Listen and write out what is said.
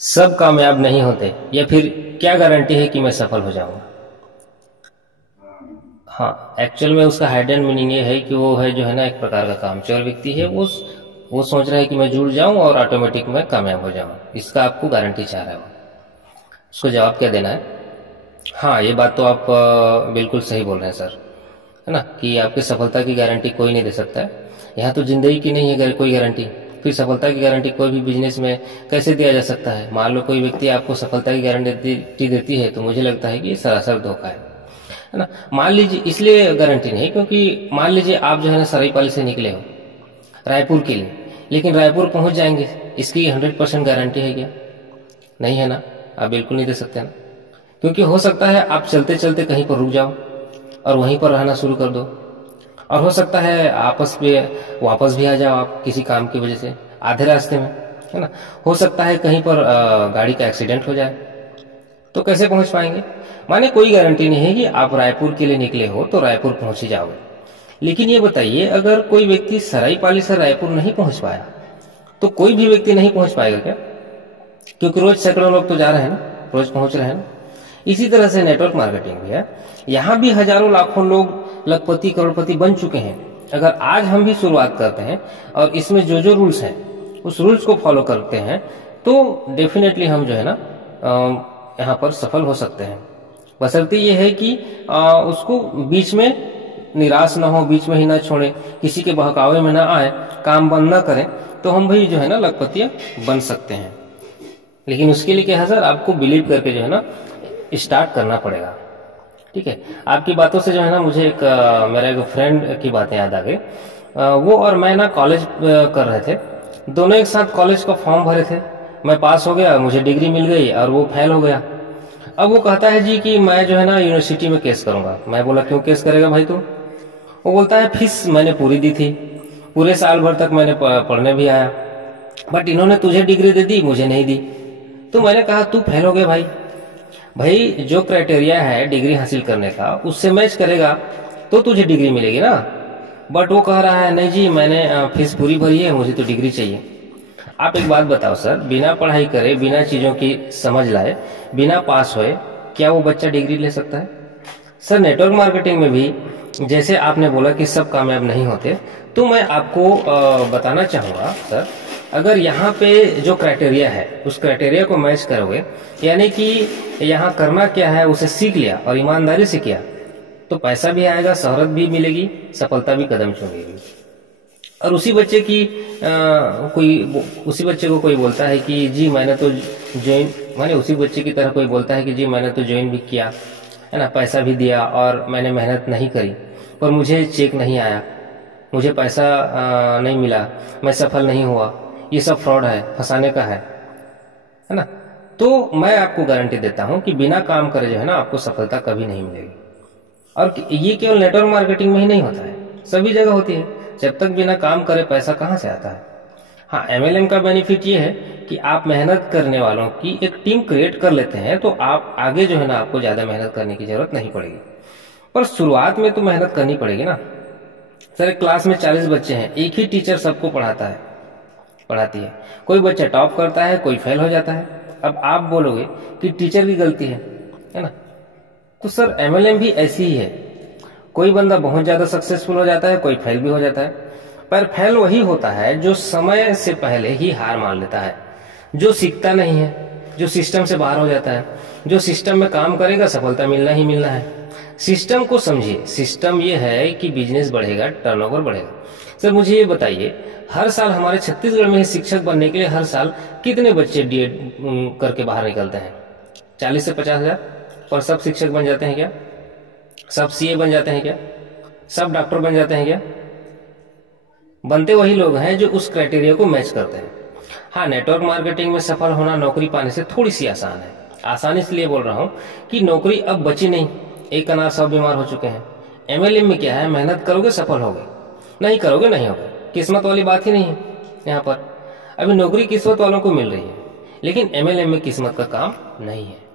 सब कामयाब नहीं होते, या फिर क्या गारंटी है कि मैं सफल हो जाऊंगा। हाँ, एक्चुअल में उसका हाइडन मीनिंग ये है कि वो है जो है ना एक प्रकार का कामचोर व्यक्ति है। वो सोच रहा है कि मैं जुड़ जाऊं और ऑटोमेटिक मैं कामयाब हो जाऊं, इसका आपको गारंटी चाह रहा है वो। उसको जवाब क्या देना है? हाँ, ये बात तो आप बिल्कुल सही बोल रहे हैं सर, है ना, कि आपकी सफलता की गारंटी कोई नहीं दे सकता है। यहाँ तो जिंदगी की नहीं है कोई गारंटी, फिर सफलता की गारंटी कोई भी बिजनेस में कैसे दिया जा सकता है? मान लो कोई व्यक्ति आपको सफलता की गारंटी देती है तो मुझे लगता है कि ये सरासर धोखा है ना। मान लीजिए, इसलिए गारंटी नहीं क्योंकि मान लीजिए आप जो है ना सरायपाली से निकले हो रायपुर के लिए, लेकिन रायपुर पहुंच जाएंगे, इसकी 100% गारंटी है क्या? नहीं है ना, आप बिल्कुल नहीं दे सकते ना। क्योंकि हो सकता है आप चलते चलते कहीं पर रुक जाओ और वहीं पर रहना शुरू कर दो, और हो सकता है आपस में वापस भी आ जाओ आप किसी काम की वजह से आधे रास्ते में, है ना। हो सकता है कहीं पर गाड़ी का एक्सीडेंट हो जाए, तो कैसे पहुंच पाएंगे? माने कोई गारंटी नहीं है कि आप रायपुर के लिए निकले हो तो रायपुर पहुंच ही जाओगे। लेकिन ये बताइए, अगर कोई व्यक्ति सरायपाली से रायपुर नहीं पहुंच पाया तो कोई भी व्यक्ति नहीं पहुंच पाएगा क्या? क्योंकि रोज सैकड़ों लोग तो जा रहे हैं ना, रोज पहुंच रहे हैं ना। इसी तरह से नेटवर्क मार्केटिंग भी है, यहाँ भी हजारों लाखों लोग लखपति करोड़पति बन चुके हैं। अगर आज हम भी शुरुआत करते हैं और इसमें जो जो रूल्स हैं उस रूल्स को फॉलो करते हैं तो डेफिनेटली हम जो है ना यहाँ पर सफल हो सकते हैं। बशर्ते ये है कि उसको बीच में निराश ना हो, बीच में ही ना छोड़े, किसी के बहकावे में ना आए, काम बंद ना करें, तो हम भी जो है ना लखपतियां बन सकते हैं। लेकिन उसके लिए क्या है सर, आपको बिलीव करके जो है ना स्टार्ट करना पड़ेगा। ठीक है, आपकी बातों से जो है ना मुझे मेरा एक फ्रेंड की बातें याद आ गई। वो और मैं ना कॉलेज कर रहे थे, दोनों एक साथ कॉलेज का फॉर्म भरे थे। मैं पास हो गया, मुझे डिग्री मिल गई, और वो फेल हो गया। अब वो कहता है जी कि मैं जो है ना यूनिवर्सिटी में केस करूंगा। मैं बोला क्यों केस करेगा भाई तू? वो बोलता है फीस मैंने पूरी दी थी, पूरे साल भर तक मैंने पढ़ने भी आया, बट इन्होंने तुझे डिग्री दे दी, मुझे नहीं दी। तो मैंने कहा तू फेल हो गया भाई। भाई जो क्राइटेरिया है डिग्री हासिल करने का उससे मैच करेगा तो तुझे डिग्री मिलेगी ना। बट वो कह रहा है नहीं जी मैंने फीस पूरी भरी है, मुझे तो डिग्री चाहिए। आप एक बात बताओ सर, बिना पढ़ाई करे, बिना चीजों की समझ लाए, बिना पास होए, क्या वो बच्चा डिग्री ले सकता है? सर नेटवर्क मार्केटिंग में भी जैसे आपने बोला कि सब कामयाब नहीं होते, तो मैं आपको बताना चाहूंगा सर, अगर यहाँ पे जो क्राइटेरिया है उस क्राइटेरिया को मैच करोगे, यानी कि यहाँ करना क्या है उसे सीख लिया और ईमानदारी से किया, तो पैसा भी आएगा, शोहरत भी मिलेगी, सफलता भी कदम चूमेगी। और उसी बच्चे को कोई बोलता है कि जी मैंने तो ज्वाइन, माने उसी बच्चे की तरह कोई बोलता है कि जी मैंने तो ज्वाइन भी किया, है ना, पैसा भी दिया और मैंने मेहनत नहीं करी, पर मुझे चेक नहीं आया, मुझे पैसा नहीं मिला, मैं सफल नहीं हुआ, ये सब फ्रॉड है, फंसाने का है ना। तो मैं आपको गारंटी देता हूं कि बिना काम करे जो है ना आपको सफलता कभी नहीं मिलेगी। और ये केवल नेटवर्क मार्केटिंग में ही नहीं होता है, सभी जगह होती है। जब तक बिना काम करे पैसा कहां से आता है? हाँ, एमएलएम का बेनिफिट ये है कि आप मेहनत करने वालों की एक टीम क्रिएट कर लेते हैं, तो आप आगे जो है ना आपको ज्यादा मेहनत करने की जरूरत नहीं पड़ेगी। पर शुरुआत में तो मेहनत करनी पड़ेगी ना। सर एक क्लास में 40 बच्चे हैं, एक ही टीचर सबको पढ़ाती है, कोई बच्चा टॉप करता है, कोई फेल हो जाता है। अब आप बोलोगे कि टीचर की गलती है ना। तो सर एमएलएम भी ऐसी ही है, कोई बंदा बहुत ज्यादा सक्सेसफुल हो जाता है, कोई फेल भी हो जाता है। पर फेल वही होता है जो समय से पहले ही हार मान लेता है, जो सीखता नहीं है, जो सिस्टम से बाहर हो जाता है। जो सिस्टम में काम करेगा सफलता मिलना ही मिलना है। सिस्टम को समझिए, सिस्टम ये है कि बिजनेस बढ़ेगा, टर्नओवर बढ़ेगा। सर मुझे ये बताइए, हर साल हमारे छत्तीसगढ़ में शिक्षक बनने के लिए हर साल कितने बच्चे डीएड करके बाहर निकलते हैं? 40 से 50 हजार। और सब शिक्षक बन जाते हैं क्या? सब सीए बन जाते हैं क्या? सब डॉक्टर बन जाते हैं क्या? बनते वही लोग हैं जो उस क्राइटेरिया को मैच करते हैं। हाँ, नेटवर्क मार्केटिंग में सफल होना नौकरी पाने से थोड़ी सी आसान है। आसान इसलिए बोल रहा हूं कि नौकरी अब बची नहीं, एक अनार 100 बीमार हो चुके हैं। एमएलएम में क्या है, मेहनत करोगे सफल होगे, नहीं करोगे नहीं होगे, किस्मत वाली बात ही नहीं है। यहाँ पर अभी नौकरी किस्मत वालों को मिल रही है, लेकिन एमएलएम में किस्मत का काम नहीं है।